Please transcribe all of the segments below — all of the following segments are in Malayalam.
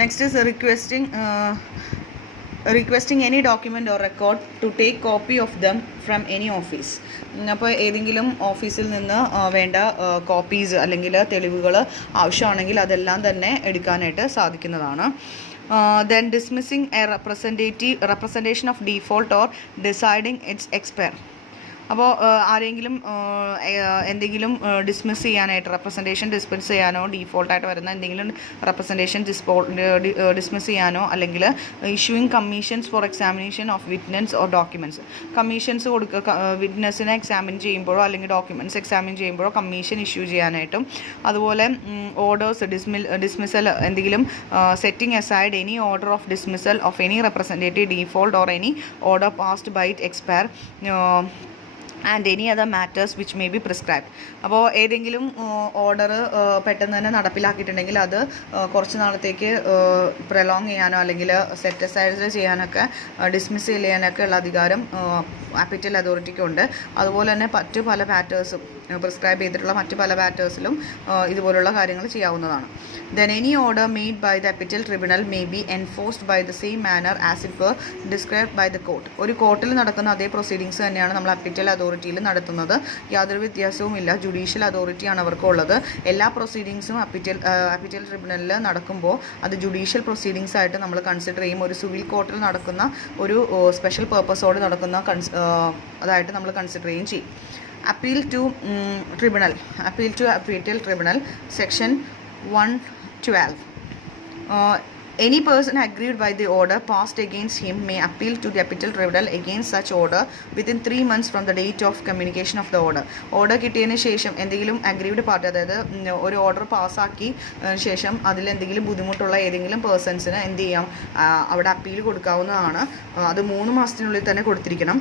Next is requesting any document or record to take copy of them from any office. അപ്പോൾ ഏതെങ്കിലും ഓഫീസിൽ നിന്ന് വേണ്ട കോപ്പീസ് അല്ലെങ്കിൽ തെളിവുകൾ ആവശ്യമാണെങ്കിൽ അതെല്ലാം തന്നെ എടുക്കാനായിട്ട് സാധിക്കുന്നതാണ്. Then dismissing a representation of default or deciding its expire. അപ്പോൾ ആരെങ്കിലും എന്തെങ്കിലും ഡിസ്മിസ് ചെയ്യാനായിട്ട് റെപ്രസെൻറ്റേഷൻ ഡിസ്മിസ് ചെയ്യാനോ ഡീഫോൾട്ടായിട്ട് വരുന്ന എന്തെങ്കിലും റെപ്രസെൻറ്റേഷൻ ഡിസ്മിസ് ചെയ്യാനോ അല്ലെങ്കിൽ issuing commissions for examination of witness or documents commissions വിറ്റ്നസിനെ എക്സാമിൻ ചെയ്യുമ്പോഴോ അല്ലെങ്കിൽ ഡോക്യുമെൻറ്റ്സ് എക്സാമിൻ ചെയ്യുമ്പോഴോ കമ്മീഷൻ ഇഷ്യൂ ചെയ്യാനായിട്ടും അതുപോലെ ഓർഡേഴ്സ് ഡിസ്മിസൽ എന്തെങ്കിലും setting aside any order of dismissal of any representative default or any order passed by it expire and any other matters which may be prescribed. അപ്പോൾ ഏതെങ്കിലും ഓർഡർ പെട്ടെന്ന് തന്നെ നടപ്പിലാക്കിയിട്ടുണ്ടെങ്കിൽ അത് കുറച്ച് നാളത്തേക്ക് പ്രൊലോങ് ചെയ്യാനോ അല്ലെങ്കിൽ സെറ്റ് അസൈഡ് ചെയ്യാനൊക്കെ ഡിസ്മിസ് ചെയ്യാനൊക്കെ ഉള്ള അധികാരം അപ്പീറ്റൽ അതോറിറ്റിക്കുണ്ട്. അതുപോലെ തന്നെ മറ്റ് പല മാറ്റേഴ്സും പ്രിസ്ക്രൈബ് ചെയ്തിട്ടുള്ള മറ്റ് പല മാറ്റേഴ്സിലും ഇതുപോലുള്ള കാര്യങ്ങൾ ചെയ്യാവുന്നതാണ്. Then any order made by the appellate tribunal may be enforced by the same manner as it were described by the court. ഒരു കോർട്ടിൽ നടക്കുന്ന അതേ പ്രൊസീഡിങ്സ് തന്നെയാണ് നമ്മൾ അപ്പീറ്റൽ അതോറിറ്റിയിൽ നടത്തുന്നത്. യാതൊരു വ്യത്യാസവുമില്ല. ജുഡീഷ്യൽ അതോറിറ്റിയാണ് അവർക്കുള്ളത്. എല്ലാ പ്രൊസീഡിങ്സും അപ്പീറ്റൽ ട്രിബ്യൂണലിൽ നടക്കുമ്പോൾ അത് ജുഡീഷ്യൽ പ്രൊസീഡിങ്സ് ആയിട്ട് നമ്മൾ കൺസിഡർ ചെയ്യും. ഒരു സിവിൽ കോർട്ടിൽ നടക്കുന്ന ഒരു സ്പെഷ്യൽ പേർപ്പസോട് നടക്കുന്ന അതായിട്ട് നമ്മൾ കൺസിഡർ ചെയ്യും. Appeal to Appellate Tribunal, Section 112. Any person aggrieved by the order passed against him may appeal to the Appellate Tribunal against such order within 3 months from the date of communication of the order. Order കിട്ടിയതിന് ശേഷം എന്തെങ്കിലും അഗ്രീവ്ഡ് പാർട്ടി, അതായത് ഒരു ഓർഡർ പാസ്സാക്കി ശേഷം അതിലെന്തെങ്കിലും ബുദ്ധിമുട്ടുള്ള ഏതെങ്കിലും പേഴ്സൺസിന് എന്ത് ചെയ്യാം, അവിടെ അപ്പീൽ കൊടുക്കാവുന്നതാണ്. അത് 3 മാസത്തിനുള്ളിൽ തന്നെ കൊടുത്തിരിക്കണം.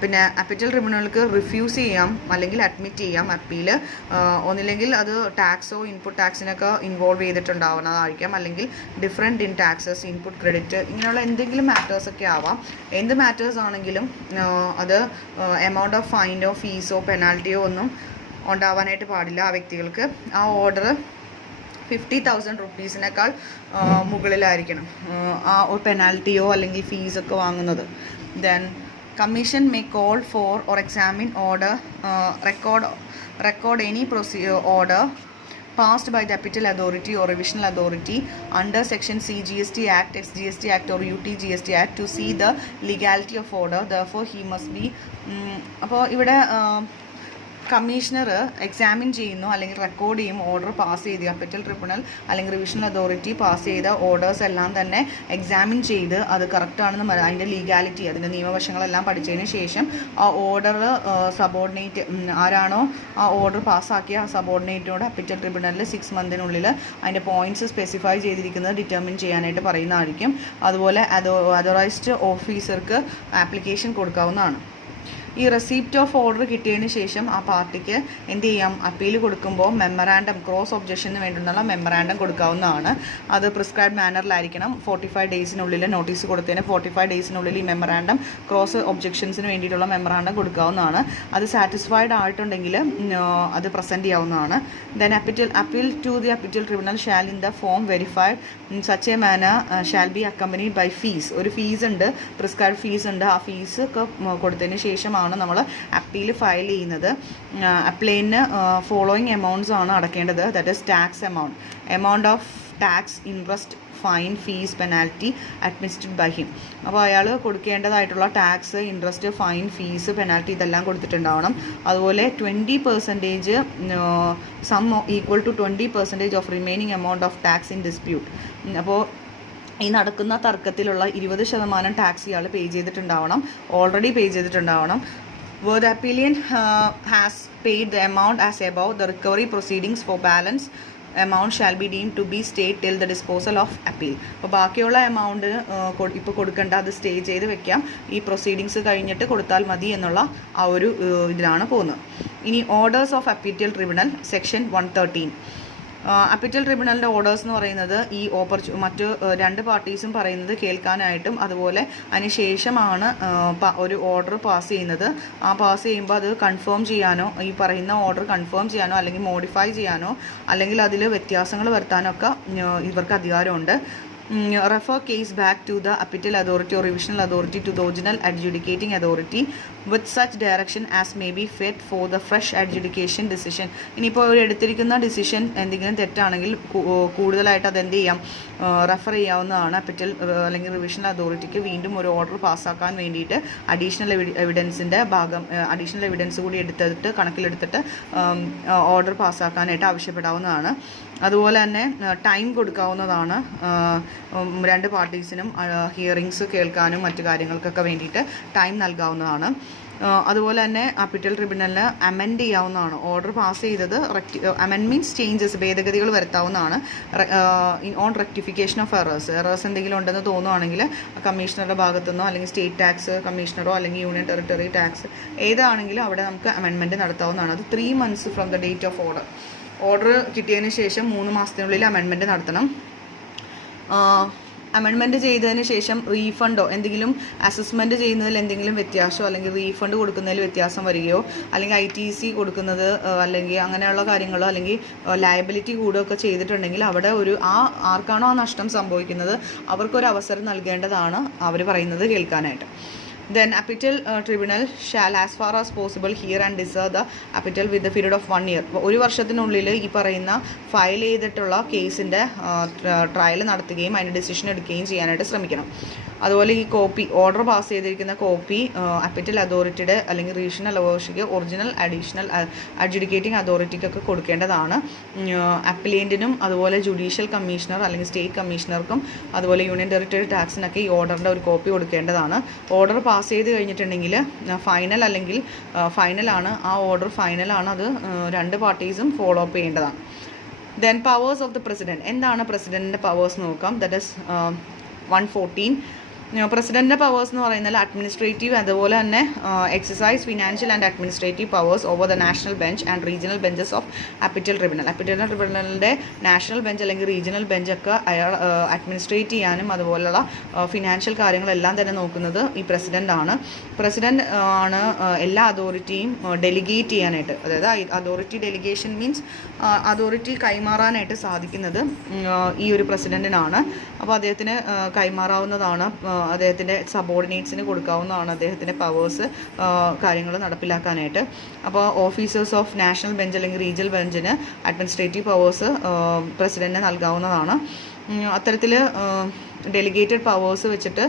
പിന്നെ അപ്പീറ്റൽ ട്രിബ്യൂണലുകൾക്ക് റിഫ്യൂസ് ചെയ്യാം അല്ലെങ്കിൽ അഡ്മിറ്റ് ചെയ്യാം അപ്പീൽ. ഒന്നില്ലെങ്കിൽ അത് ടാക്സോ ഇൻപുട്ട് ടാക്സിനൊക്കെ ഇൻവോൾവ് ചെയ്തിട്ടുണ്ടാവുന്നതായിരിക്കാം, അല്ലെങ്കിൽ different in taxes, input credit, ഇങ്ങനെയുള്ള എന്തെങ്കിലും മാറ്റേഴ്സൊക്കെ ആവാം. എന്ത് മാറ്റേഴ്സ് ആണെങ്കിലും അത് എമൗണ്ട് ഓഫ് ഫൈനോ ഫീസോ പെനാൽറ്റിയോ ഒന്നും ഉണ്ടാവാനായിട്ട് പാടില്ല ആ വ്യക്തികൾക്ക്. ആ ഓർഡർ 50,000 റുപ്പീസിനേക്കാൾ മുകളിലായിരിക്കണം ആ ഒരു പെനാൽറ്റിയോ അല്ലെങ്കിൽ ഫീസൊക്കെ വാങ്ങുന്നത്. Then commission may call for or examine order record any order passed by the Appellate Authority or Revisional Authority under Section C GST Act, Ex GST Act or UT GST Act to see the legality of order. Therefore he must be അപ്പോൾ ഇവിടെ കമ്മീഷണർ എക്സാമിൻ ചെയ്യുന്നു അല്ലെങ്കിൽ റെക്കോർഡ് ചെയ്യും ഓർഡർ പാസ് ചെയ്ത് അപ്പീറ്റൽ ട്രിബ്യൂണൽ അല്ലെങ്കിൽ റിവിഷണൽ അതോറിറ്റി പാസ് ചെയ്ത ഓർഡേഴ്സ് എല്ലാം തന്നെ എക്സാമിൻ ചെയ്ത് അത് കറക്റ്റാണെന്ന് അതിൻ്റെ ലീഗാലിറ്റി, അതിൻ്റെ നിയമവശങ്ങളെല്ലാം പഠിച്ചതിന് ശേഷം ആ ഓർഡർ സബോർഡിനേറ്റ് ആരാണോ ആ ഓർഡർ പാസ്സാക്കിയ ആ സബോർഡിനേറ്റിനോട് അപ്പീറ്റൽ ട്രിബ്യൂണലിൽ 6 മന്തിനുള്ളിൽ അതിൻ്റെ പോയിൻറ്റ്സ് സ്പെസിഫൈ ചെയ്തിരിക്കുന്നത് ഡിറ്റർമിൻ ചെയ്യാനായിട്ട് പറയുന്നതായിരിക്കും. അതുപോലെ അതോറൈസ്ഡ് ഓഫീസർക്ക് ആപ്ലിക്കേഷൻ കൊടുക്കാവുന്നതാണ്. ഈ റെസിപ്റ്റ് ഓഫ് ഓർഡർ കിട്ടിയതിന് ശേഷം ആ പാർട്ടിക്ക് എന്ത് ചെയ്യാം, അപ്പീൽ കൊടുക്കുമ്പോൾ മെമ്മറാൻഡം, ക്രോസ് ഒബ്ജക്ഷന് വേണ്ടിയുള്ള മെമ്മറാൻഡം കൊടുക്കാവുന്നതാണ്. അത് പ്രിസ്ക്രൈബ് മാനറിലായിരിക്കണം. 45 ഡേയ്സിനുള്ളിൽ നോട്ടീസ് കൊടുത്തതിന് 45 ഡേയ്സിനുള്ളിൽ ഈ മെമ്മറാൻഡം, ക്രോസ് ഒബ്ജക്ഷൻസിന് വേണ്ടിയിട്ടുള്ള മെമ്മറാൻഡം കൊടുക്കാവുന്നതാണ്. അത് സാറ്റിസ്ഫൈഡ് ആയിട്ടുണ്ടെങ്കിൽ അത് പ്രസൻറ്റ് ചെയ്യാവുന്നതാണ്. ദെൻ അപ്പീൽ ടു ദി അപ്പീറ്റൽ tribunal shall in the form verified in such a manner shall be accompanied by fees. ഒരു ഫീസ് ഉണ്ട്, പ്രിസ്ക്രൈബ് ഫീസ് ഉണ്ട്. ആ ഫീസ് ഒക്കെ കൊടുത്തതിന് ശേഷമാണ് നമ്മൾ അപ്പീൽ ഫയൽ ചെയ്യുന്നത്. അപ്ലൈന് ഫോളോയിങ് എമൗണ്ട്സ് ആണ് അടക്കേണ്ടത്. That is tax amount of tax, interest, fine, fees, penalty administered by him. അപ്പോൾ അയാൾ കൊടുക്കേണ്ടതായിട്ടുള്ള tax, interest, fine, fees, penalty ഇതെല്ലാം കൊടുത്തിട്ടുണ്ടാവണം. അതുപോലെ 20% some equal to 20% of remaining amount of tax in dispute. അപ്പോൾ ഈ നടക്കുന്ന തർക്കത്തിലുള്ള 20% ടാക്സ് ഇയാൾ പേ ചെയ്തിട്ടുണ്ടാവണം, ഓൾറെഡി പേ ചെയ്തിട്ടുണ്ടാവണം. Where the appellant has paid the amount as above, the recovery proceedings for balance amount shall be deemed to be stayed till the disposal of appeal. അപ്പോൾ ബാക്കിയുള്ള എമൗണ്ട് ഇപ്പോൾ കൊടുക്കേണ്ട, അത് സ്റ്റേ ചെയ്ത് വെക്കാം, ഈ പ്രൊസീഡിങ്സ് കഴിഞ്ഞിട്ട് കൊടുത്താൽ മതി എന്നുള്ള ആ ഒരു ഇതിലാണ് പോകുന്നത്. ഇനി ഓർഡേഴ്സ് ഓഫ് അപ്പീറ്റൽ ട്രിബ്യൂണൽ, സെക്ഷൻ 113. അപ്പീൽ ട്രിബ്യൂണലിൻ്റെ ഓർഡേഴ്സ് എന്ന് പറയുന്നത് ഈ മറ്റ് രണ്ട് പാർട്ടീസും പറയുന്നത് കേൾക്കാനായിട്ടും അതുപോലെ അതിന് ശേഷമാണ് ഒരു ഓർഡർ പാസ് ചെയ്യുന്നത്. ആ പാസ് ചെയ്യുമ്പോൾ അത് കൺഫേം ചെയ്യാനോ ഈ പറയുന്ന ഓർഡർ കൺഫേം ചെയ്യാനോ അല്ലെങ്കിൽ മോഡിഫൈ ചെയ്യാനോ അല്ലെങ്കിൽ അതിൽ വ്യത്യാസങ്ങൾ വരുത്താനോ ഒക്കെ ഇവർക്ക് അധികാരമുണ്ട്. Refer case back to the appellate authority or revisional authority to the original adjudicating authority with such direction as may be fit for the fresh adjudication decision. ഇനിയിപ്പോൾ എടുത്തിരിക്കുന്ന ഡിസിഷൻ എന്തെങ്കിലും തെറ്റാണെങ്കിൽ കൂടുതലായിട്ട് അതെന്ത് ചെയ്യാം, റെഫർ ചെയ്യാവുന്നതാണ് അപ്പീൽ അല്ലെങ്കിൽ റിവിഷണൽ അതോറിറ്റിക്ക് വീണ്ടും ഒരു ഓർഡർ പാസ്സാക്കാൻ വേണ്ടിയിട്ട് അഡീഷണൽ എവിഡൻസ് കൂടി എടുത്തിട്ട് കണക്കിലെടുത്തിട്ട് ഓർഡർ പാസ്സാക്കാനായിട്ട് ആവശ്യപ്പെടാവുന്നതാണ്. അതുപോലെ തന്നെ ടൈം കൊടുക്കാവുന്നതാണ് രണ്ട് പാർട്ടീസിനും ഹിയറിങ്സ് കേൾക്കാനും മറ്റു കാര്യങ്ങൾക്കൊക്കെ വേണ്ടിയിട്ട് ടൈം നൽകാവുന്നതാണ്. അതുപോലെ തന്നെ അപ്പീൽ ട്രിബ്യൂണലിന് അമെൻഡ് ചെയ്യാവുന്നതാണ്. ഓർഡർ പാസ് ചെയ്തത് അമെൻഡ് മീൻസ് ചേഞ്ചസ് ഭേദഗതികൾ വരുത്താവുന്നതാണ്. ഓൺ റെക്ടിഫിക്കേഷൻ ഓഫ് എറേഴ്സ് എന്തെങ്കിലും ഉണ്ടെന്ന് തോന്നുവാണെങ്കിൽ കമ്മീഷണറുടെ ഭാഗത്തുനിന്നോ അല്ലെങ്കിൽ സ്റ്റേറ്റ് ടാക്സ് കമ്മീഷണറോ അല്ലെങ്കിൽ യൂണിയൻ ടെറിട്ടറി ടാക്സ് ഏതാണെങ്കിലും അവിടെ നമുക്ക് അമെൻമെൻറ്റ് നടത്താവുന്നതാണ്. അത് 3 months from the date of order കിട്ടിയതിന് ശേഷം 3 മാസത്തിനുള്ളിൽ അമെൻമെൻറ്റ് നടത്തണം. അമെൻമെൻറ്റ് ചെയ്തതിന് ശേഷം റീഫണ്ടോ എന്തെങ്കിലും അസസ്മെൻറ്റ് ചെയ്യുന്നതിൽ എന്തെങ്കിലും വ്യത്യാസമോ അല്ലെങ്കിൽ റീഫണ്ട് കൊടുക്കുന്നതിൽ വ്യത്യാസം വരികയോ അല്ലെങ്കിൽ ITC കൊടുക്കുന്നത് അല്ലെങ്കിൽ അങ്ങനെയുള്ള കാര്യങ്ങളോ അല്ലെങ്കിൽ ലയബിലിറ്റി കൂടുകയൊക്കെ ചെയ്തിട്ടുണ്ടെങ്കിൽ അവിടെ ആർക്കാണോ ആ നഷ്ടം സംഭവിക്കുന്നത് അവർക്കൊരു അവസരം നൽകേണ്ടതാണ് അവർ പറയുന്നത് കേൾക്കാനായിട്ട്. Then appellate tribunal shall as far as possible hear and decide the appellate with the period of 1 year. 1 വർഷത്തിനുള്ളിൽ ഈ പറയുന്ന ഫയൽ ചെയ്തിട്ടുള്ള കേസിൻ്റെ ട്രയൽ നടത്തുകയും അതിൻ്റെ ഡിസിഷൻ എടുക്കുകയും ചെയ്യാനായിട്ട് ശ്രമിക്കണം. അതുപോലെ ഈ ഓർഡർ പാസ് ചെയ്തിരിക്കുന്ന കോപ്പി അപ്പീൽ അതോറിറ്റിയുടെ അല്ലെങ്കിൽ റീജിയണൽ അതോറിറ്റിക്ക് ഒറിജിനൽ അഡ്ജുഡിക്കേറ്റിംഗ് അതോറിറ്റിക്കൊക്കെ കൊടുക്കേണ്ടതാണ്. അപ്പീലിയൻറ്റിനും അതുപോലെ ജുഡീഷ്യൽ കമ്മീഷണർ അല്ലെങ്കിൽ സ്റ്റേറ്റ് കമ്മീഷണർക്കും അതുപോലെ യൂണിയൻ ടെറിട്ടറി ടാക്സിനൊക്കെ ഈ ഓർഡറിൻ്റെ ഒരു കോപ്പി കൊടുക്കേണ്ടതാണ്. ഓർഡർ പാസ് ചെയ്ത് കഴിഞ്ഞിട്ടുണ്ടെങ്കിൽ ഫൈനലാണ് ആ ഓർഡർ ഫൈനലാണ്, അത് രണ്ട് പാർട്ടീസും ഫോളോ അപ്പ് ചെയ്യേണ്ടതാണ്. Then powers of the president. എന്താണ് പ്രസിഡൻറ്റിൻ്റെ പവേഴ്സ് നോക്കാം. That is 114. പ്രസിഡൻറ്റിൻ്റെ പവേഴ്സ് എന്ന് പറയുന്നത് അഡ്മിനിസ്ട്രേറ്റീവ് അതുപോലെ തന്നെ exercise financial and administrative powers over the national bench and regional benches of appeal tribunal. Appeal ട്രിബ്യൂണലിൻ്റെ നാഷണൽ ബെഞ്ച് അല്ലെങ്കിൽ റീജിയണൽ ബെഞ്ചൊക്കെ അയാൾ അഡ്മിനിസ്ട്രേറ്റ് ചെയ്യാനും അതുപോലുള്ള ഫിനാൻഷ്യൽ കാര്യങ്ങളെല്ലാം തന്നെ നോക്കുന്നത് ഈ പ്രസിഡൻ്റാണ്. പ്രസിഡൻ്റ് ആണ് എല്ലാ അതോറിറ്റിയും ഡെലിഗേറ്റ് ചെയ്യാനായിട്ട്, അതായത് അതോറിറ്റി ഡെലിഗേഷൻ മീൻസ് അതോറിറ്റി കൈമാറാനായിട്ട് സാധിക്കുന്നത് ഈ ഒരു പ്രസിഡൻറ്റിനാണ്. അപ്പോൾ അദ്ദേഹത്തിന് കൈമാറാവുന്നതാണ്, അദ്ദേഹത്തിൻ്റെ സബോർഡിനേറ്റ്സിന് കൊടുക്കാവുന്നതാണ് അദ്ദേഹത്തിൻ്റെ പവേഴ്സ് കാര്യങ്ങൾ നടപ്പിലാക്കാനായിട്ട്. അപ്പോൾ ഓഫീസേഴ്സ് ഓഫ് നാഷണൽ ബെഞ്ച് അല്ലെങ്കിൽ റീജിയണൽ ബെഞ്ചിന് അഡ്മിനിസ്ട്രേറ്റീവ് പവേഴ്സ് പ്രസിഡൻറ്റിന് നൽകാവുന്നതാണ്. അത്തരത്തിൽ ഡെലിഗേറ്റഡ് പവേഴ്സ് വെച്ചിട്ട്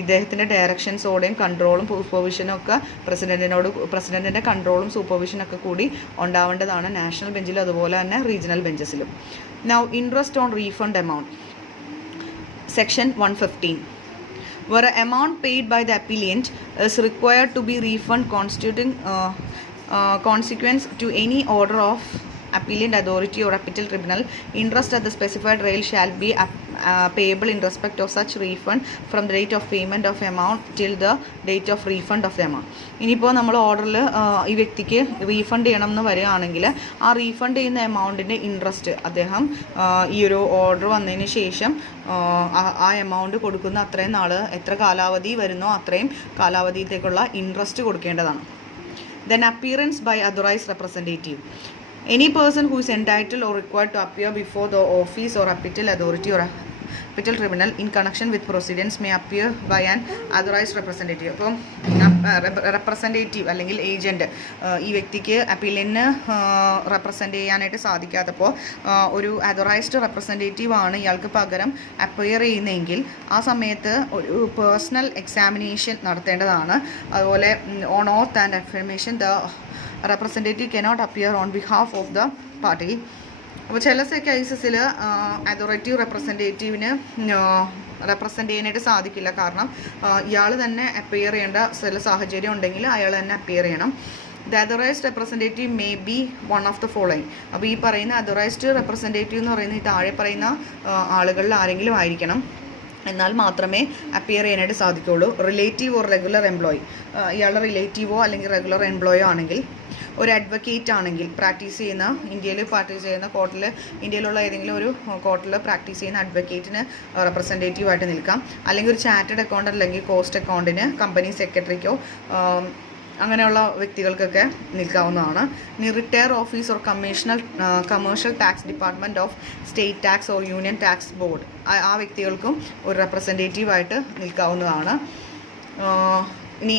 ഇദ്ദേഹത്തിൻ്റെ ഡയറക്ഷൻസോടെയും കൺട്രോളും സൂപ്പർവിഷനും ഒക്കെ പ്രസിഡൻറ്റിൻ്റെ കൺട്രോളും സൂപ്പർവിഷനൊക്കെ കൂടി ഉണ്ടാവേണ്ടതാണ് നാഷണൽ ബെഞ്ചിലും അതുപോലെ തന്നെ റീജിയണൽ ബെഞ്ചസിലും. Now interest on refund amount. Section 115. Where an amount paid by the appellant is required to be refunded constituting consequence to any order of appellant authority or appellate tribunal, interest at the specified rate shall be payable in respect of such refund from the date of payment of amount till the date of refund of the amount. ഇനിയിപ്പോൾ നമ്മൾ ഓർഡറിൽ ഈ വ്യക്തിക്ക് റീഫണ്ട് ചെയ്യണം എന്ന് വരികയാണെങ്കിൽ ആ റീഫണ്ട് ചെയ്യുന്ന എമൗണ്ടിൻ്റെ ഇൻട്രസ്റ്റ് അദ്ദേഹം ഈ ഒരു ഓർഡർ വന്നതിന് ശേഷം ആ എമൗണ്ട് കൊടുക്കുന്ന അത്രയും നാൾ എത്ര കാലാവധി വരുന്നോ അത്രയും കാലാവധിയിലേക്കുള്ള ഇൻട്രസ്റ്റ് കൊടുക്കേണ്ടതാണ്. Then appearance by authorized representative. Any person who is entitled or required to appear before the office or appellate authority or appellate tribunal in connection with proceedings may appear by an authorized representative. അപ്പം റെപ്രസെൻറ്റേറ്റീവ് അല്ലെങ്കിൽ ഏജൻറ്റ് ഈ വ്യക്തിക്ക് അപ്പീലിന് റെപ്രസെൻ്റ് ചെയ്യാനായിട്ട് സാധിക്കാത്തപ്പോൾ ഒരു അതോറൈസ്ഡ് റെപ്രസെൻറ്റേറ്റീവ് ആണ് ഇയാൾക്ക് പകരം അപ്പിയർ ചെയ്യുന്നതെങ്കിൽ ആ സമയത്ത് ഒരു പേഴ്സണൽ എക്സാമിനേഷൻ നടത്തേണ്ടതാണ്. അതുപോലെ on oath and affirmation the representative cannot appear on behalf of the party. അപ്പോൾ ചില കേസസിൽ അതോറിറ്റി റെപ്രസെൻറ്റേറ്റീവിന് റെപ്രസെൻ്റ് ചെയ്യാനായിട്ട് സാധിക്കില്ല. കാരണം ഇയാൾ തന്നെ അപ്പിയർ ചെയ്യേണ്ട ചില സാഹചര്യം ഉണ്ടെങ്കിൽ അയാൾ തന്നെ അപ്പിയർ ചെയ്യണം. The authorised representative may be one of the following. അപ്പോൾ ഈ പറയുന്ന അതോറൈസ്ഡ് റെപ്രസെൻറ്റേറ്റീവ് എന്ന് പറയുന്നത് ഈ താഴെ പറയുന്ന ആളുകളിൽ ആരെങ്കിലും ആയിരിക്കണം. എന്നാൽ മാത്രമേ അപ്പിയർ ചെയ്യാനായിട്ട് സാധിക്കുകയുള്ളൂ. റിലേറ്റീവ് ഓർ റെഗുലർ എംപ്ലോയി, ഇയാളുടെ റിലേറ്റീവോ അല്ലെങ്കിൽ റെഗുലർ എംപ്ലോയോ ആണെങ്കിൽ, ഒരു അഡ്വക്കേറ്റ് ആണെങ്കിൽ, ഇന്ത്യയിൽ പ്രാക്ടീസ് ചെയ്യുന്ന കോർട്ടിൽ, ഇന്ത്യയിലുള്ള ഏതെങ്കിലും ഒരു കോർട്ടിൽ പ്രാക്ടീസ് ചെയ്യുന്ന അഡ്വക്കേറ്റിന് റെപ്രസെൻറ്റേറ്റീവായിട്ട് നിൽക്കാം. അല്ലെങ്കിൽ ഒരു ചാർട്ടേഡ് അക്കൗണ്ടൻ്റ് അല്ലെങ്കിൽ കോസ്റ്റ് അക്കൗണ്ടിന് കമ്പനി സെക്രട്ടറിക്കോ അങ്ങനെയുള്ള വ്യക്തികൾക്കൊക്കെ നിൽക്കാവുന്നതാണ്. ഇനി retire office or commercial tax department of state tax or union tax board, ആ വ്യക്തികൾക്കും ഒരു റെപ്രസെൻറ്റേറ്റീവായിട്ട് നിൽക്കാവുന്നതാണ്. ഇനി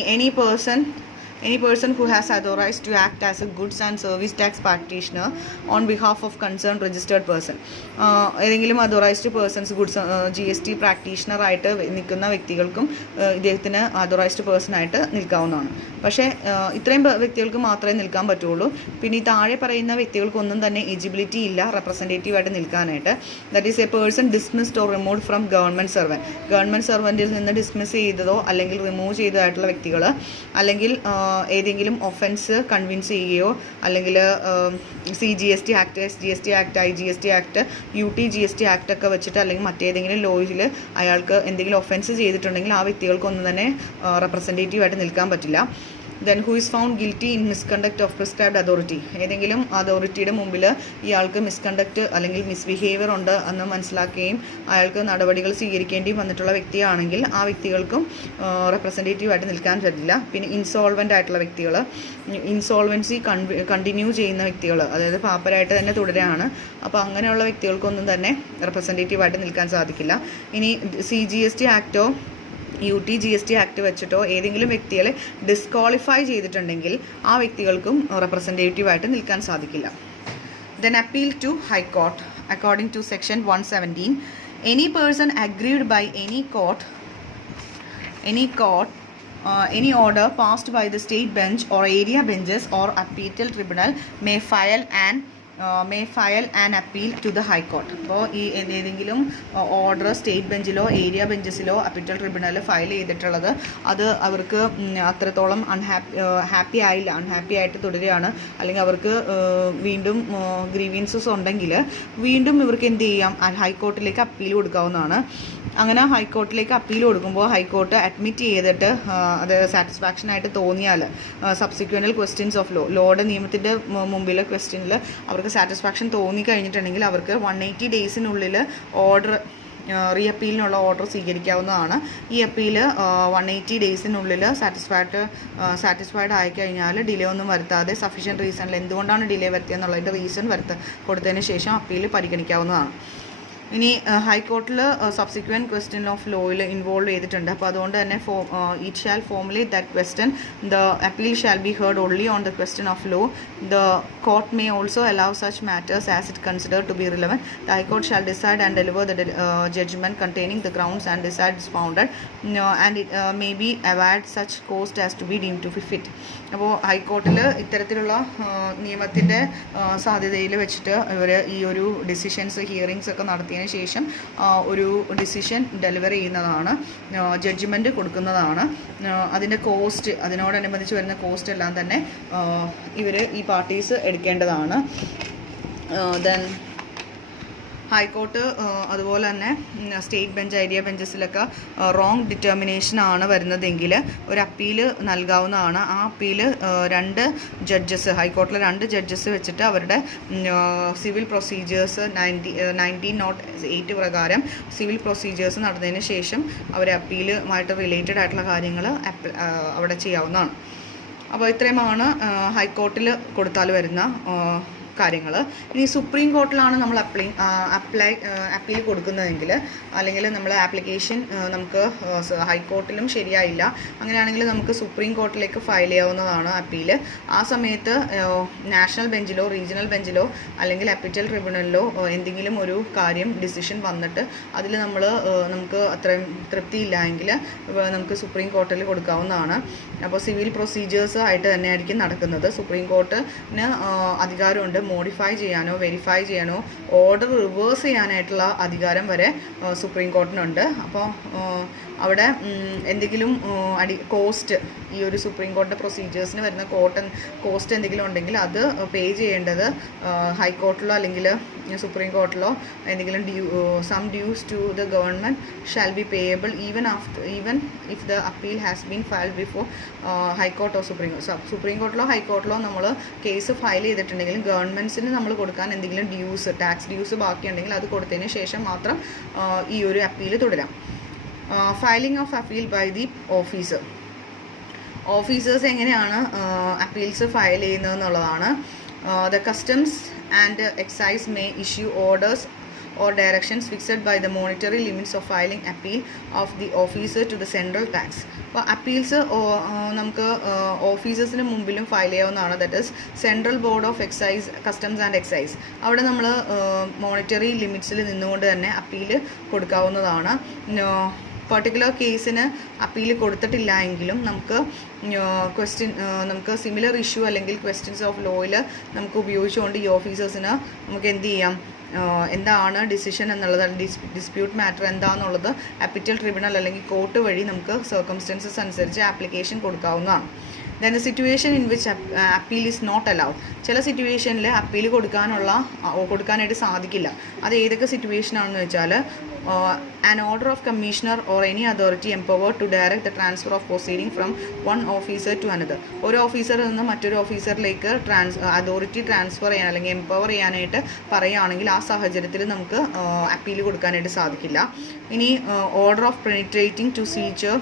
any person who has authorized to act as a goods and service tax practitioner on behalf of concerned registered person, ഏതെങ്കിലും അതോറൈസ്ഡ് പേഴ്സൺസ് GST പ്രാക്ടീഷണറായിട്ട് നിൽക്കുന്ന വ്യക്തികൾക്കും ഇദ്ദേഹത്തിന് അതോറൈസ്ഡ് പേഴ്സണായിട്ട് നിൽക്കാവുന്നതാണ്. പക്ഷേ ഇത്രയും വ്യക്തികൾക്ക് മാത്രമേ നിൽക്കാൻ പറ്റുള്ളൂ. പിന്നെ ഈ താഴെ പറയുന്ന വ്യക്തികൾക്കൊന്നും തന്നെ എലിജിബിലിറ്റി ഇല്ല റെപ്രസെൻറ്റേറ്റീവായിട്ട് നിൽക്കാനായിട്ട്. That is a person dismissed or removed from government സർവൻറ്റിൽ നിന്ന് ഡിസ്മിസ് ചെയ്തതോ അല്ലെങ്കിൽ റിമൂവ് ചെയ്തതായിട്ടുള്ള വ്യക്തികൾ, അല്ലെങ്കിൽ ഏതെങ്കിലും ഒഫൻസ് കൺവിൻസ് ചെയ്യുകയോ, അല്ലെങ്കിൽ CGST act, SGST act, IGST act, UT-GST act ഒക്കെ വെച്ചിട്ട്, അല്ലെങ്കിൽ മറ്റേതെങ്കിലും ലോയിൽ അയാൾക്ക് എന്തെങ്കിലും ഒഫൻസ് ചെയ്തിട്ടുണ്ടെങ്കിൽ ആ വ്യക്തികൾക്കൊന്നും തന്നെ റെപ്രസെൻറ്റേറ്റീവായിട്ട് നിൽക്കാൻ പറ്റില്ല. Then who is found guilty in misconduct of prescribed authority, ഏതെങ്കിലും അതോറിറ്റിയുടെ മുമ്പിൽ ഇയാൾക്ക് മിസ്കണ്ടക്ട് അല്ലെങ്കിൽ മിസ്ബിഹേവിയർ ഉണ്ട് എന്ന് മനസ്സിലാക്കുകയും അയാൾക്ക് നടപടികൾ സ്വീകരിക്കേണ്ടി വന്നിട്ടുള്ള വ്യക്തിയാണെങ്കിൽ ആ വ്യക്തികൾക്കും റെപ്രസെൻറ്റേറ്റീവായിട്ട് നിൽക്കാൻ പറ്റില്ല. പിന്നെ ഇൻസോൾവൻ്റ് ആയിട്ടുള്ള വ്യക്തികൾ, ഇൻസോൾവൻസി കണ്ടിന്യൂ ചെയ്യുന്ന വ്യക്തികൾ, അതായത് പാപ്പരായിട്ട് തന്നെ തുടരുകയാണ്, അപ്പോൾ അങ്ങനെയുള്ള വ്യക്തികൾക്കൊന്നും തന്നെ റെപ്രസെൻറ്റേറ്റീവായിട്ട് നിൽക്കാൻ സാധിക്കില്ല. ഇനി CGST ആക്ടോ UT-GST ആക്ട് വെച്ചിട്ടോ ഏതെങ്കിലും വ്യക്തികളെ ഡിസ്ക്വാളിഫൈ ചെയ്തിട്ടുണ്ടെങ്കിൽ ആ വ്യക്തികൾക്കും റെപ്രസെൻറ്റേറ്റീവായിട്ട് നിൽക്കാൻ സാധിക്കില്ല. Then appeal to high court according to section 117, any person aggrieved by any court any order passed by the state bench or area benches or appellate tribunal may file an appeal to the high court. അപ്പോൾ ഈ ഏതെങ്കിലും ഓർഡർ സ്റ്റേറ്റ് ബെഞ്ചിലോ ഏരിയ ബെഞ്ചസിലോ അപ്പീൽ ട്രിബ്യൂണലിൽ ഫയൽ ചെയ്തിട്ടുള്ളത് അത് അവർക്ക് അത്രത്തോളം ഹാപ്പി ആയിട്ട് തുടരുകയാണ്, അല്ലെങ്കിൽ അവർക്ക് വീണ്ടും ഗ്രീവിയൻസസ് ഉണ്ടെങ്കിൽ വീണ്ടും ഇവർക്ക് എന്ത് ചെയ്യാം, ഹൈക്കോർട്ടിലേക്ക് അപ്പീൽ കൊടുക്കാവുന്നതാണ്. അങ്ങനെ ഹൈക്കോർട്ടിലേക്ക് അപ്പീൽ കൊടുക്കുമ്പോൾ ഹൈക്കോർട്ട് അഡ്മിറ്റ് ചെയ്തിട്ട് അത് സാറ്റിസ്ഫാക്ഷൻ ആയിട്ട് തോന്നിയാൽ സബ്സിക്വൻ്റൽ ക്വസ്റ്റ്യൻസ് ഓഫ് ലോയുടെ നിയമത്തിൻ്റെ മുമ്പിലെ ക്വസ്റ്റ്യനിൽ അവർക്ക് സാറ്റിസ്ഫാക്ഷൻ തോന്നിക്കഴിഞ്ഞിട്ടുണ്ടെങ്കിൽ അവർക്ക് 180 ഡേയ്സിനുള്ളിൽ റീഅപ്പീലിനുള്ള ഓർഡർ സ്വീകരിക്കാവുന്നതാണ്. ഈ അപ്പീൽ 180 ഡേയ്സിനുള്ളിൽ സാറ്റിസ്ഫൈഡ് ആയിക്കഴിഞ്ഞാൽ ഡിലേ ഒന്നും വരുത്താതെ സഫീഷ്യൻറ്റ് റീസണിൽ എന്തുകൊണ്ടാണ് ഡിലേ വരുത്തിയെന്നുള്ളതിൻ്റെ റീസൺ കൊടുത്തതിന് ശേഷം അപ്പീൽ പരിഗണിക്കാവുന്നതാണ്. ഇനി ഹൈക്കോർട്ടിൽ സബ്സിക്വൻറ്റ് ക്വസ്റ്റ്യൻ ഓഫ് ലോയിൽ ഇൻവോൾവ് ചെയ്തിട്ടുണ്ട്. അപ്പോൾ അതുകൊണ്ട് തന്നെ it shall formulate that question, the appeal shall be heard only on the question of law. The court may also allow such matters as it considered to be relevant. The High Court shall decide and deliver the judgment containing the grounds and decide is founded, and it may be awarded such cost as to be deemed to be fit. അപ്പോൾ ഹൈക്കോർട്ടിൽ ഇത്തരത്തിലുള്ള നിയമത്തിൻ്റെ സാധ്യതയിൽ വെച്ചിട്ട് ഇവർ ഈ ഒരു ഹിയറിങ്സ് ഒക്കെ നടത്തിയതിന് ശേഷം ഒരു ഡിസിഷൻ ഡെലിവർ ചെയ്യുന്നതാണ്, ജഡ്ജ്മെൻറ്റ് കൊടുക്കുന്നതാണ്. അതിൻ്റെ കോസ്റ്റ്, അതിനോടനുബന്ധിച്ച് വരുന്ന കോസ്റ്റ് എല്ലാം തന്നെ ഈ പാർട്ടീസ് എടുക്കേണ്ടതാണ്. ദെൻ ഹൈക്കോർട്ട് അതുപോലെ തന്നെ സ്റ്റേറ്റ് ബെഞ്ച് ഏരിയ ബെഞ്ചസിലൊക്കെ റോങ് ഡിറ്റർമിനേഷൻ ആണ് വരുന്നതെങ്കിൽ ഒരു അപ്പീൽ നൽകാവുന്നതാണ്. ആ അപ്പീൽ 2 ജഡ്ജസ്, ഹൈക്കോർട്ടിലെ 2 ജഡ്ജസ് വെച്ചിട്ട് അവരുടെ സിവിൽ പ്രൊസീജിയേഴ്സ് 1908 പ്രകാരം സിവിൽ പ്രൊസീജിയേഴ്സ് നടന്നതിന് ശേഷം അവർ അപ്പീലുമായിട്ട് റിലേറ്റഡ് ആയിട്ടുള്ള കാര്യങ്ങൾ അവിടെ ചെയ്യാവുന്നതാണ്. അപ്പോൾ ഇത്രയുമാണ് ഹൈക്കോർട്ടിൽ കൊടുത്താൽ വരുന്ന കാര്യങ്ങൾ. ഇനി സുപ്രീം കോർട്ടിലാണ് നമ്മൾ അപ്പീൽ കൊടുക്കുന്നതെങ്കിൽ, അല്ലെങ്കിൽ നമ്മൾ ആപ്ലിക്കേഷൻ നമുക്ക് ഹൈക്കോർട്ടിലും ശരിയായില്ല, അങ്ങനെയാണെങ്കിൽ നമുക്ക് സുപ്രീം കോർട്ടിലേക്ക് ഫയൽ ചെയ്യാവുന്നതാണ് അപ്പീൽ. ആ സമയത്ത് നാഷണൽ ബെഞ്ചിലോ റീജിയണൽ ബെഞ്ചിലോ അല്ലെങ്കിൽ അപ്പീൽ ട്രിബ്യൂണലിലോ എന്തെങ്കിലും ഒരു കാര്യം ഡിസിഷൻ വന്നിട്ട് അതിൽ നമുക്ക് അത്രയും തൃപ്തിയില്ല എങ്കിൽ നമുക്ക് സുപ്രീം കോർട്ടിൽ കൊടുക്കാവുന്നതാണ്. അപ്പോൾ സിവിൽ പ്രൊസീജിയേഴ്സ് ആയിട്ട് തന്നെയായിരിക്കും നടക്കുന്നത്. സുപ്രീം കോർട്ടിന് അധികാരമുണ്ട് മോഡിഫൈ ചെയ്യാനോ വെരിഫൈ ചെയ്യാനോ ഓർഡർ റിവേഴ്സ് ചെയ്യാനായിട്ടുള്ള അധികാരം വരെ സുപ്രീം കോർട്ടിനുണ്ട്. അപ്പോൾ അവിടെ എന്തെങ്കിലും കോസ്റ്റ്, ഈ ഒരു സുപ്രീം കോടതി പ്രൊസീജിയേഴ്സിന് വരുന്ന കോസ്റ്റ് എന്തെങ്കിലും ഉണ്ടെങ്കിൽ അത് പേ ചെയ്യേണ്ടത് ഹൈക്കോർട്ടിലോ അല്ലെങ്കിൽ സുപ്രീം കോർട്ടിലോ എന്തെങ്കിലും sum dues to the government shall be payable even if the appeal has been filed before ഹൈക്കോർട്ടോ സുപ്രീം കോർട്ടിലോ ഹൈക്കോർട്ടിലോ നമ്മൾ കേസ് ഫയൽ ചെയ്തിട്ടുണ്ടെങ്കിലും ഗവൺമെൻറ്റ്സിന് നമ്മൾ കൊടുക്കാൻ എന്തെങ്കിലും ടാക്സ് ഡ്യൂസ് ബാക്കിയുണ്ടെങ്കിൽ അത് കൊടുത്തതിന് ശേഷം മാത്രം ഈ ഒരു അപ്പീൽ തുടരാം. Filing of appeal by the officers എങ്ങനെയാണ് അപ്പീൽസ് ഫയൽ ചെയ്യുന്നതെന്നുള്ളതാണ്. The customs and excise may issue orders or directions fixed by the monetary limits of filing appeal of the officer to the central tax. അപ്പോൾ അപ്പീൽസ് നമുക്ക് ഓഫീസേഴ്സിന് മുമ്പിലും ഫയൽ ചെയ്യാവുന്നതാണ്. That is central board of customs and excise. അവിടെ നമ്മൾ മോണിറ്ററി ലിമിറ്റ്സിൽ നിന്നുകൊണ്ട് തന്നെ അപ്പീൽ കൊടുക്കാവുന്നതാണ്. പർട്ടിക്കുലർ കേസിന് അപ്പീൽ കൊടുത്തിട്ടില്ല എങ്കിലും നമുക്ക് സിമിലർ ഇഷ്യൂ അല്ലെങ്കിൽ ക്വസ്റ്റ്യൻസ് ഓഫ് ലോയിൽ നമുക്ക് ഉപയോഗിച്ചുകൊണ്ട് ഈ ഓഫീസേഴ്സിന് നമുക്ക് എന്ത് ചെയ്യാം, എന്താണ് ഡിസിഷൻ എന്നുള്ളത്, ഡിസ്പ്യൂട്ട് മാറ്റർ എന്താണെന്നുള്ളത് അപ്പിറ്റൽ ട്രിബ്യൂണൽ അല്ലെങ്കിൽ കോർട്ട് വഴി നമുക്ക് സർക്കംസ്റ്റൻസസ് അനുസരിച്ച് ആപ്ലിക്കേഷൻ കൊടുക്കാവുന്നതാണ്. Then situation in which appeal is not allowed. ചില സിറ്റുവേഷനിൽ അപ്പീൽ കൊടുക്കാനായിട്ട് സാധിക്കില്ല. അത് ഏതൊക്കെ സിറ്റുവേഷൻ ആണെന്ന് വെച്ചാൽ an order of commissioner or any authority empowered to direct the transfer of proceeding from one officer to another. ഒരു ഓഫീസറിൽ നിന്ന് മറ്റൊരു ഓഫീസറിലേക്ക് അതോറിറ്റി ട്രാൻസ്ഫർ ചെയ്യാൻ അല്ലെങ്കിൽ എംപവർ ചെയ്യാനായിട്ട് പറയുകയാണെങ്കിൽ ആ സാഹചര്യത്തിൽ നമുക്ക് അപ്പീൽ കൊടുക്കാനായിട്ട് സാധിക്കില്ല. ഇനി order of penetrating to seizure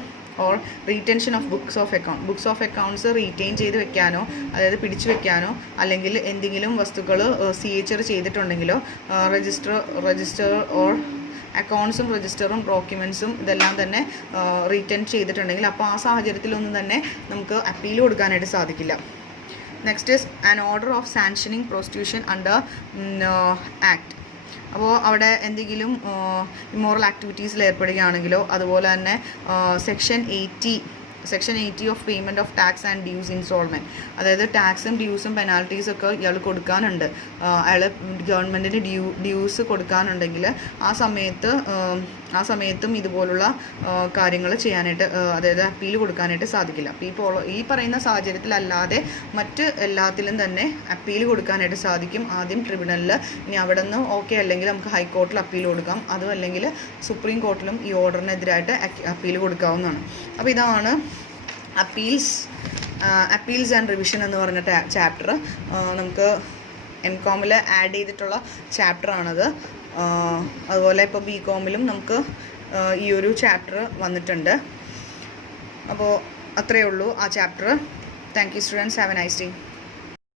or retention of books of accounts retain ചെയ്ത് വെക്കാനോ, അതായത് പിടിച്ചു വെക്കാനോ, അല്ലെങ്കിൽ എന്തെങ്കിലും വസ്തുക്കൾ സീച്ചർ ചെയ്തിട്ടുണ്ടെങ്കിലോ രജിസ്റ്റർ ഓർ അക്കൗണ്ട്സും രജിസ്റ്ററും ഡോക്യുമെൻസും ഇതെല്ലാം തന്നെ റീറ്റെൻ ചെയ്തിട്ടുണ്ടെങ്കിൽ അപ്പോൾ ആ സാഹചര്യത്തിലൊന്നും തന്നെ നമുക്ക് അപ്പീൽ കൊടുക്കാനായിട്ട് സാധിക്കില്ല. Next is an order of sanctioning prostitution under act. അപ്പോൾ അവിടെ എന്തെങ്കിലും ഇമ്മോറൽ ആക്ടിവിറ്റീസിൽ ഏർപ്പെടുകയാണെങ്കിലോ, അതുപോലെ തന്നെ section 80 of payment of tax and dues instalment, അതായത് ടാക്സും ഡ്യൂസും പെനാൽറ്റീസൊക്കെ ഇയാൾ കൊടുക്കാനുണ്ട്, അയാൾ ഗവൺമെൻറ്റിന് ഡ്യൂസ് കൊടുക്കാനുണ്ടെങ്കിൽ ആ സമയത്തും ഇതുപോലുള്ള കാര്യങ്ങൾ ചെയ്യാനായിട്ട്, അതായത് അപ്പീൽ കൊടുക്കാനായിട്ട് സാധിക്കില്ല. അപ്പോൾ ഈ പറയുന്ന സാഹചര്യത്തിലല്ലാതെ മറ്റ് എല്ലാത്തിലും തന്നെ അപ്പീൽ കൊടുക്കാനായിട്ട് സാധിക്കും. ആദ്യം ട്രിബ്യൂണലിൽ, ഇനി അവിടെ നിന്ന് ഓക്കെ അല്ലെങ്കിൽ നമുക്ക് ഹൈക്കോർട്ടിൽ അപ്പീൽ കൊടുക്കാം, അതും അല്ലെങ്കിൽ സുപ്രീം കോർട്ടിലും ഈ ഓർഡറിനെതിരായിട്ട് അപ്പീൽ കൊടുക്കാവുന്നതാണ്. അപ്പോൾ ഇതാണ് അപ്പീൽസ് ആൻഡ് റിവിഷൻ എന്ന് പറഞ്ഞ ചാപ്റ്റർ. നമുക്ക് എംകോമിൽ ആഡ് ചെയ്തിട്ടുള്ള ചാപ്റ്ററാണത്. അതുപോലെ ഇപ്പോൾ ബികോമിലും നമുക്ക് ഈ ഒരു ചാപ്റ്റർ വന്നിട്ടുണ്ട്. അപ്പോൾ അത്രയേ ഉള്ളൂ ആ chapter. Thank you students, have A nice day.